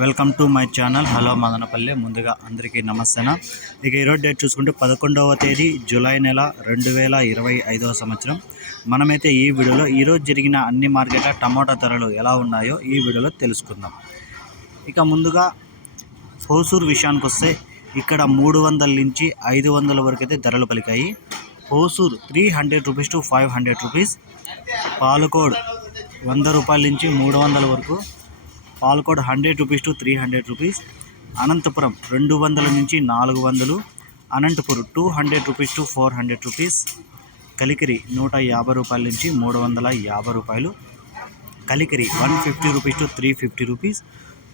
Welcome to my channel. Hello Madanapalli. ముందుగా అందరికీ నమస్తేనా. ఇక ఈరోజు డేట్ చూసుకుంటే పదకొండవ తేదీ జూలై నెల రెండు వేల ఇరవై ఐదవ సంవత్సరం. మనమైతే ఈ వీడియోలో ఈరోజు జరిగిన అన్ని మార్కెట్ల టమాటా ధరలు ఎలా ఉన్నాయో ఈ వీడియోలో తెలుసుకుందాం. ఇక ముందుగా హోసూర్ విషయానికి వస్తే ఇక్కడ మూడు వందల నుంచి ఐదు వందల వరకు అయితే ధరలు పలికాయి. Hosur three hundred rupees to five hundred rupees. Palakode వంద రూపాయల నుంచి మూడు వందల వరకు. Palakode hundred rupees to three hundred rupees Anantapur రెండు వందల నుంచి నాలుగు వందలు Anantapur two hundred rupees to four hundred rupees Kalikiri నూట యాభై రూపాయల నుంచి మూడు వందల యాభై రూపాయలు Kalikiri one fifty rupees to three fifty rupees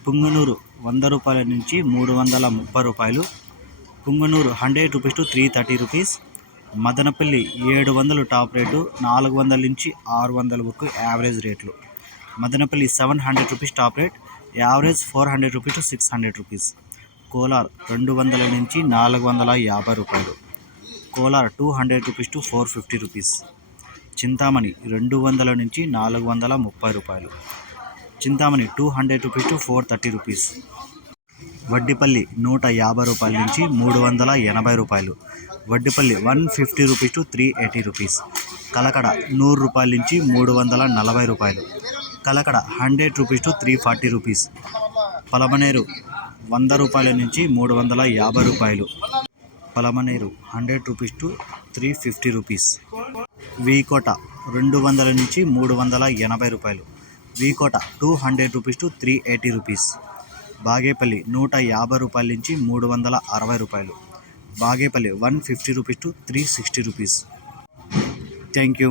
Punganur వంద రూపాయల నుంచి మూడు వందల ముప్పై రూపాయలు Punganur hundred rupees to three thirty rupees Madanapalli ఏడు వందలు టాప్ రేటు నాలుగు వందల నుంచి ఆరు వందల వరకు యావరేజ్ రేట్లు. Madanapalli seven hundred rupees top rate average four hundred rupees to six hundred rupees. Kolar రెండు వందల నుంచి నాలుగు వందల యాభై రూపాయలు. Kolar two hundred rupees to four fifty rupees. Chintamani రెండు వందల నుంచి నాలుగు వందల ముప్పై రూపాయలు. Chintamani two hundred rupees to four thirty rupees. Vaddipalli నూట యాభై రూపాయల నుంచి మూడు వందల ఎనభై రూపాయలు. Vaddipalli one fifty rupees to three eighty rupees. Kalakada నూరు రూపాయల నుంచి మూడు వందల నలభై రూపాయలు. Kalakada hundred rupees to three forty rupees. Palamaner వంద రూపాయల నుంచి మూడు వందల యాభై రూపాయలు. Palamaner hundred rupees to three fifty rupees. V Kota రెండు వందల నుంచి మూడు వందల ఎనభై రూపాయలు. V Kota two hundred rupees to three eighty rupees. Bagepalli నూట యాభై రూపాయల నుంచి మూడు వందల అరవై రూపాయలు. Bagepalli one fifty rupees to three sixty rupees. Thank you.